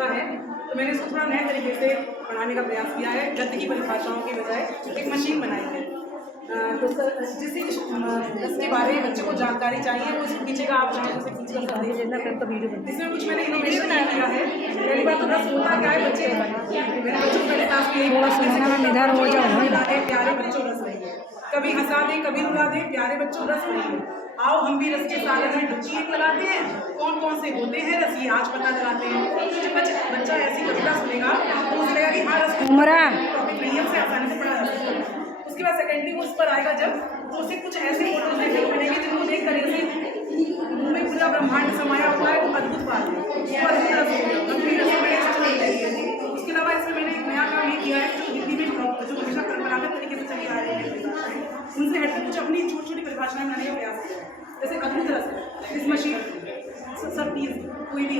है, तो मैंने इसको थोड़ा नए तरीके से पढ़ाने का प्रयास किया है। गद्य की परिभाषाओं के बजाय एक मशीन बनाई है। तो जिस इसके बारे में बच्चों को जानकारी चाहिए वो इसको खींचेगा, आप चाहें उसे खींच कर दे। इसमें कुछ मैंने इनोवेशन किया है। पहली बात तो बस होता क्या है, बच्चे मेरे बच्चों पहले क्लास में इधर हो जाओ, प्यारे बच्चों रस रही है, कभी हंसा दे कभी रुला दे, प्यारे बच्चों रस रही है। आओ हम भी रस के सागर में डुबकी एक लगाते हैं, कौन कौन से होते हैं रस ये आज पता लगाते हैं। जब बच्चा ऐसी कविता सुनेगा तो उसे लगेगा कि हाँ रस टॉपिक नहीं है, उसे आसानी से पढ़ा जा सकता है। उसके बाद सेकेंडली वो उस पर आएगा जब, तो उसे कुछ ऐसे फोटोज देखने को मिलेंगे जिनको देख कर मुंह में पूरा ब्रह्मांड समाया हुआ है, वो अद्भुत बात है। उसके अलावा इसमें मैंने एक नया काम ये किया है जो हिंदी में जो हमेशा परंपरागत तरीके से चली आ रही है, उनसे हटकर कुछ अपनी छोटी छोटी परिभाषाएं बनाने का प्रयास किया है। जैसे अद्भुत रस है, इस मशीन सब चीज कोई भी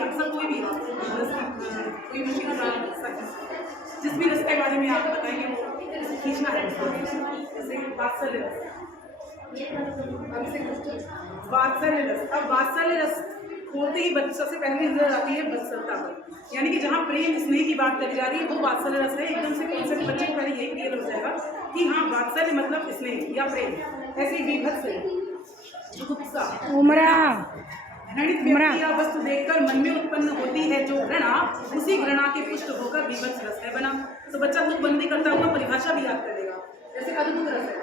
कोई मशीन जिस भी रस के बारे में आप बताएंगे वो खींचना है। जैसे वात्सल्य रस, वात्सल्य रस। अब वात्सल्य रस होते ही सबसे पहले नजर आती है वत्सलता पर, यानी कि जहाँ प्रेम स्नेह की बात करी जा रही है वो वात्सल्य रस है। एकदम से कॉन्सेप्ट बच्चे को पहले यही क्लियर हो जाएगा कि हाँ वात्सल्य मतलब स्नेह या प्रेम। ऐसे ही विभत्स, जुगुप्सा, घृणित या वस्तु देखकर मन में उत्पन्न होती है जो घृणा, उसी घृणा के पुष्ट होकर विभत्स रस है बना। तो बच्चा तुकबंदी करता हुआ परिभाषा भी याद करेगा। जैसे अद्भुत रस है,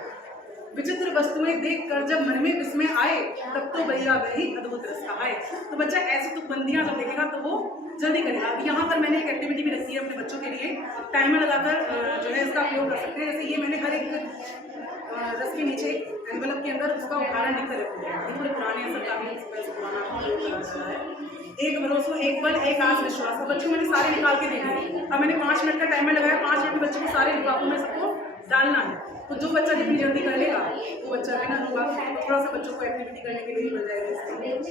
विचित्र वस्तुएं देखकर जब मन में विस्मय आए तब तो भैया वही अद्भुत रस कहाए। तो बच्चा ऐसी तुकबंदियां जब देखेगा तो वो जल्दी करेगा। यहाँ पर मैंने एक एक्टिविटी भी रखी है अपने बच्चों के लिए, टाइमर लगाकर जो है इसका प्रयोग कर सकते हैं। जैसे ये मैंने हर एक रस के नीचे एनवेलप के अंदर उसका उदाहरण लिख कर रखा है। थोड़े पुराने पुराना एक भरोसा, एक बल, एक आस विश्वास। बच्चों मैंने सारे निकाल के देखे। अब मैंने 5 मिनट का टाइमर लगाया, 5 मिनट में बच्चे को सारे लिफाफों में सबको डालना है। तो जो बच्चा जितनी जल्दी कर लेगा वो बच्चा विनर होगा। तो थोड़ा सा बच्चों को एक्टिविटी करने के लिए मिल जाएगा।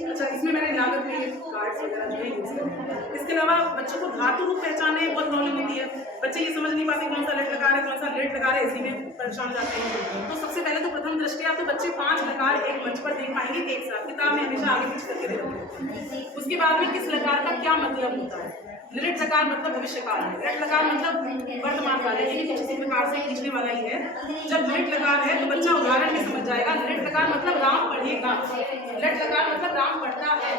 अच्छा, इसमें मैंने लागत में कार्ड्स वगैरह जो है यूज किया। इसके अलावा बच्चों को धातु रूप पहचानने में बहुत प्रॉब्लम होती है। बच्चे ये समझ नहीं पाते कौन सा लेट लगा रहे कौन सा लेट लगा रहे, इसी में परेशान जाते हैं। तो सबसे पहले तो प्रथम दृष्टया तो बच्चे 5 लकार एक मंच पर देख पाएंगे एक साथ। किताब में हमेशा आगे पीछे करके दे रहे। उसके बाद में किस लकार का क्या मतलब होता है। लिट लकार मतलब भविष्य काल है, लिट लकार मतलब वर्तमान काल है, यानी किसी प्रकार से खींचने वाला ही है। जब लिट लकार है तो बच्चा उदाहरण में समझ जाएगा। लिट लकार मतलब राम पढ़ेगा, लिट लकार मतलब राम पढ़ता है,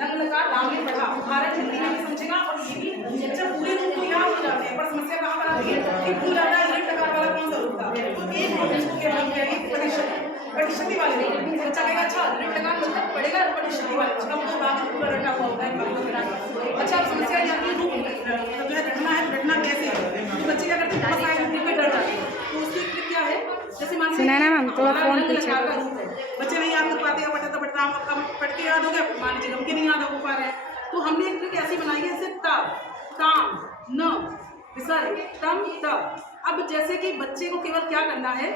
लग लकार राम ने पढ़ा, उदाहरण हिंदी में समझेगा। और ये भी बच्चा पूरे रूप को याद हो जाते हैं, पर समस्या कहाँ पर आती है कि भूल जाता है लिट लकार वाला कौन सा रूप था। तो एक प्रतिशती वाले बच्चा कहेगा अच्छा लिट लकार मतलब पढ़ेगा प्रतिशती वाले, उसका मतलब बाकी पूरा रटा हुआ होता है। अच्छा, अब समस्या जाती है रूप जो है रटना है, रटना कैसे है। तो बच्चे क्या करते हैं बहुत सारे रूप में डर जाते हैं। तो उसकी ट्रिक क्या है, जैसे मान लीजिए लकार का रूप है, बच्चे नहीं याद कर पाते, पढ़ के याद हो गया, मान लीजिए गम के नहीं याद हो पा रहे हैं। तो हमने एक ट्रिक ऐसी बनाई है जैसे ता, काम, न, विसर्ग, तम, तब। अब जैसे कि बच्चे को केवल क्या करना है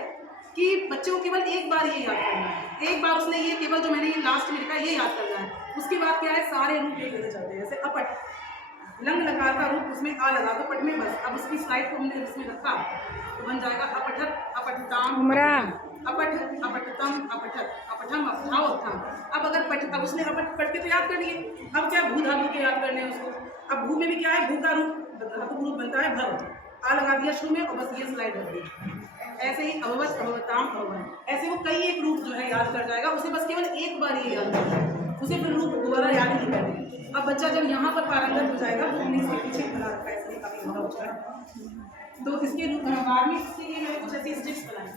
कि बच्चे को केवल एक बार ये याद करना है, एक बार उसने ये केवल जो मैंने ये लास्ट में लिखा है ये याद करना है। उसके बाद क्या है सारे रूप लेते चलते हैं। जैसे अपट, लंग लकार का रूप उसमें आ लगा दो पट में बस। अब उसकी स्लाइड को हमने इसमें रखा तो बन जाएगा अपठत, अपठताम, अपठ, अपठतम, अपठत, अपठम, अपठाओ, अपठम। अब अगर पट, अब उसने अपट पट के तो याद कर लिए। अब क्या भू धातु के याद करने हैं उसको। अब भू में भी क्या है, भू का रूप धातु रूप बनता है भव, आ लगा दिया शुरू में और बस ये स्लाइड रख दी। ऐसे ही अभवत, अभवताम, अभवन, ऐसे वो कई एक रूप जो है याद कर जाएगा। उसे बस केवल एक बार ये याद करना है, उसे फिर रूप दोबारा याद नहीं करना। अब बच्चा जब यहाँ पर पारंगत हो जाएगा तो हमने इसके पीछे बना रखा है, इसलिए काफी बड़ा हो जाएगा। तो इसके बाद में इसके लिए मैंने कुछ ऐसी स्टिक्स बनाई।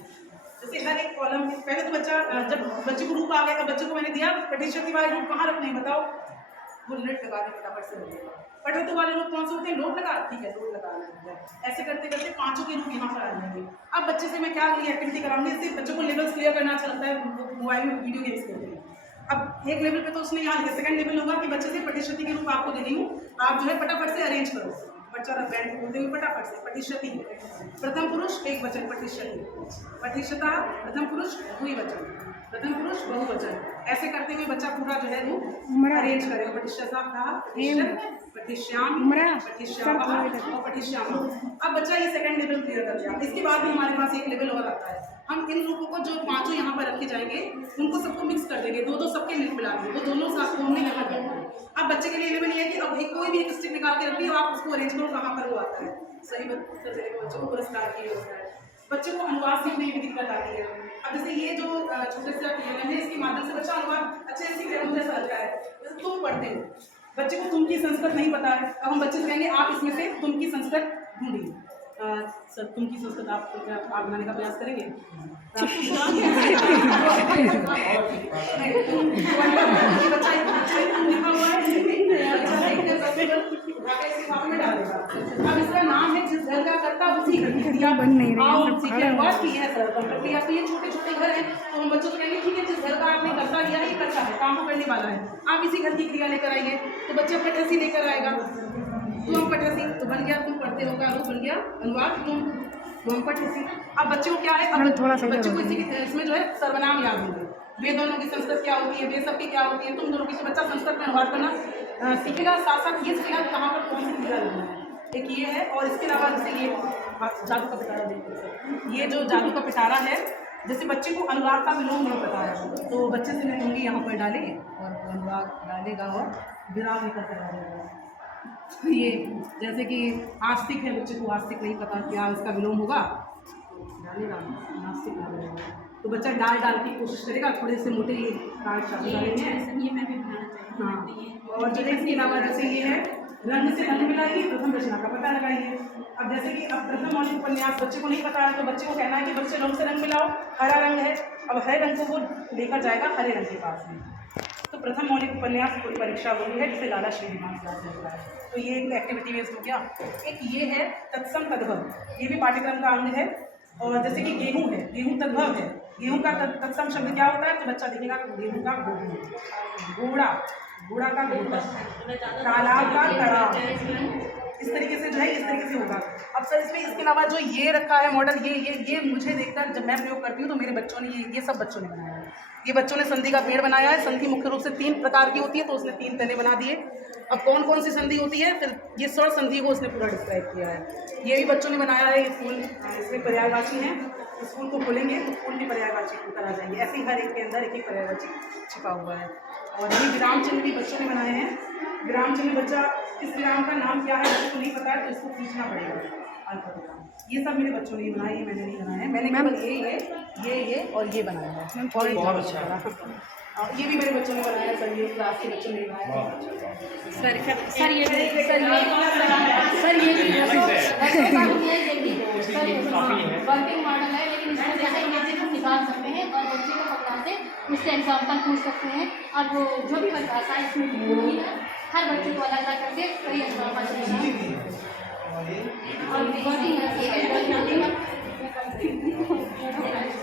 जैसे हर एक कॉलम में पहले तो बच्चा जब बच्चे को रूप आ गया, बच्चे को मैंने दिया प्रतिशत वाले रूप कहाँ रखने हैं बताओ, वो लिट लगा के फटाफट से बोलेगा। पठत वाले रूप कौन से होते हैं, लोट लगा, ठीक है लोट लगा लेंगे। ऐसे करते करते पांचों के रूप यहाँ पर आ जाएंगे। अब बच्चे से मैं क्या एक्टिविटी कराऊंगी, इससे बच्चों को लेवल्स क्लियर करना अच्छा लगता है, मोबाइल में वीडियो गेम्स खेलते हैं। अब एक लेवल पे तो उसने यहाँ लिखा, सेकंड लेवल होगा कि बच्चे से प्रतिशती के रूप आपको दे रही हूँ, आप जो है फटाफट से अरेंज करो। बच्चा बैंड बोलते हुए फटाफट से प्रतिशती, प्रथम पुरुष एक वचन प्रतिशती, प्रतिशता प्रथम पुरुष द्विवचन, प्रथम पुरुष बहुवचन। ऐसे करते हुए बच्चा पूरा जो है रूप अरेंज करेगा। प्रतिशता का प्रतिश्याम, प्रतिश्यामा और प्रतिश्यामा। अब बच्चा ये सेकंड लेवल क्लियर कर दिया। इसके बाद भी हमारे पास एक लेवल और आता है। हम इन रूपों को जो पांचों यहाँ पर रखे जाएंगे उनको सबको मिक्स कर देंगे, दो दो सबके मिला देंगे, वो दोनों साथ में लगा देंगे। अब बच्चे के लिए लेवल ये है कि अब कोई भी एक स्टिक निकाल के रखती है, आप उसको अरेंज करो कहाँ पर वो आता है, सही उत्तर देने के बच्चों को पुरस्कार के लिए होता है। बच्चों को अनुवाद सीखने में भी दिक्कत आती है। अब जैसे ये जो छोटे से है, इसके माध्यम से बच्चा अनुवाद अच्छे से सीख रहे हैं, मुझे ऐसा लगता है। जैसे तुम पढ़ते हो, बच्चे को तुम की संस्कृत नहीं पता है, अब हम बच्चे से कहेंगे आप इसमें से तुम की संस्कृत ढूंढिए। सर तुम की संस्कृत आप बनाने का प्रयास करेंगे? अब इसका नाम है जिस घर का करता उसी घर की क्रिया बन नहीं रही है सर प्रक्रिया। तो ये छोटे छोटे घर हैं, तो हम बच्चों को कहेंगे ठीक है जिस घर का आपने कर्ता लिया है, ये करता है, काम को करने वाला है, आप इसी घर की क्रिया लेकर आइए। तो बच्चे पटसी लेकर आएगा, तुम पटसी, तो बन गया तुम पढ़ते हो का रूप बन गया अनुवाद तुम पटसी। अब बच्चे को क्या है, अब थोड़ा सा बच्चे को इसमें जो है सर्वनाम याद होंगे, वे दोनों की संस्कृत क्या होती है, वे सब की क्या होती है, तुम दोनों की। बच्चा संस्कृत में अनुवाद करना सीखेगा, साथ साथ ये सीखेगा कहाँ पर कौन सी क्रिया लगना है, एक ये है। और इसके अलावा जैसे ये जादू का पिटारा देखिए, ये जो जादू का पिटारा है, जैसे बच्चे को अनुवाद का विलोम नहीं पता है, तो बच्चे से मैं कहूँगी यहाँ पर डाले और अनुवाद डालेगा और विराम निकल कर डालेगा। ये जैसे कि आस्तिक है, बच्चे को आस्तिक नहीं पता क्या इसका विलोम होगा, डालेगा नास्तिक डालेगा, तो बच्चा डाल की कोशिश करेगा, थोड़े से मोटे कार्ड शब्द डालेंगे, ये मैं भी बनाना चाहिए। हाँ, और जो इसके अलावा जैसे ये है रंग से रंग मिलाइए, प्रथम रचना का पता लगाइए। अब जैसे कि अब प्रथम मौलिक उपन्यास बच्चे को नहीं पता है, तो बच्चे को कहना है कि बच्चे रंग से रंग मिलाओ, हरा रंग है, अब हरे रंग को वो लेकर जाएगा हरे रंग के पास में। तो प्रथम मौलिक उपन्यास परीक्षा वही है जिसे लाला श्रीनिवास क्लास होता है। तो ये एक एक्टिविटी बेस्ड हो गया। एक ये है तत्सम तद्भव, ये भी पाठ्यक्रम का अंग है। और जैसे कि गेहूँ है, गेहूँ तद्भव है, गेहूँ का तत्सम शब्द क्या होता है, तो बच्चा देखेगा गेहूँ का घोड़ा, घोड़ा का घोड़ा, तालाब का तालाब, इस तरीके से जो है इस तरीके से होगा। अब सर इसमें इसके अलावा जो ये रखा है मॉडल, ये मुझे देखकर जब मैं प्रयोग करती हूँ तो मेरे बच्चों ने ये सब बच्चों ने बनाया है। ये बच्चों ने संधि का पेड़ बनाया है। संधि मुख्य रूप से 3 प्रकार की होती है, तो उसने 3 तने बना दिए। अब कौन कौन सी संधि होती है, फिर ये स्वर संधि को उसने पूरा डिस्क्राइब किया है। ये भी बच्चों ने बनाया है। ये फूल इसमें पर्यायवाची है, इस फूल को खोलेंगे तो फूल की पर्यायवाची होकर आ जाएंगे। ऐसे ही हर एक के अंदर एक एक पर्यायवाची छिपा हुआ है। और ये विराम चिन्ह भी बच्चों ने बनाए हैं। विराम चिन्ह बच्चा इस विराम का नाम क्या है बच्चे को नहीं पता है, तो इसको पूछना पड़ेगा। ये सब मेरे बच्चों ने बनाए, ये मैंने नहीं बनाया है। मैंने केवल ये और ये बनाया है। बहुत अच्छा है। ये भी मेरे बच्चों ने बनाया सर, ये क्लास के बच्चों ने बनाया सर ये वर्किंग मॉडल है, लेकिन इसमें जैसे इमेजेस हम निकाल सकते हैं और बच्चे को पता से उससे एग्जाम्पल पूछ सकते हैं। अब जो भी परिभाषा इसमें हर बच्चे को अलग अलग करके कई एग्जाम्पल और वर्किंग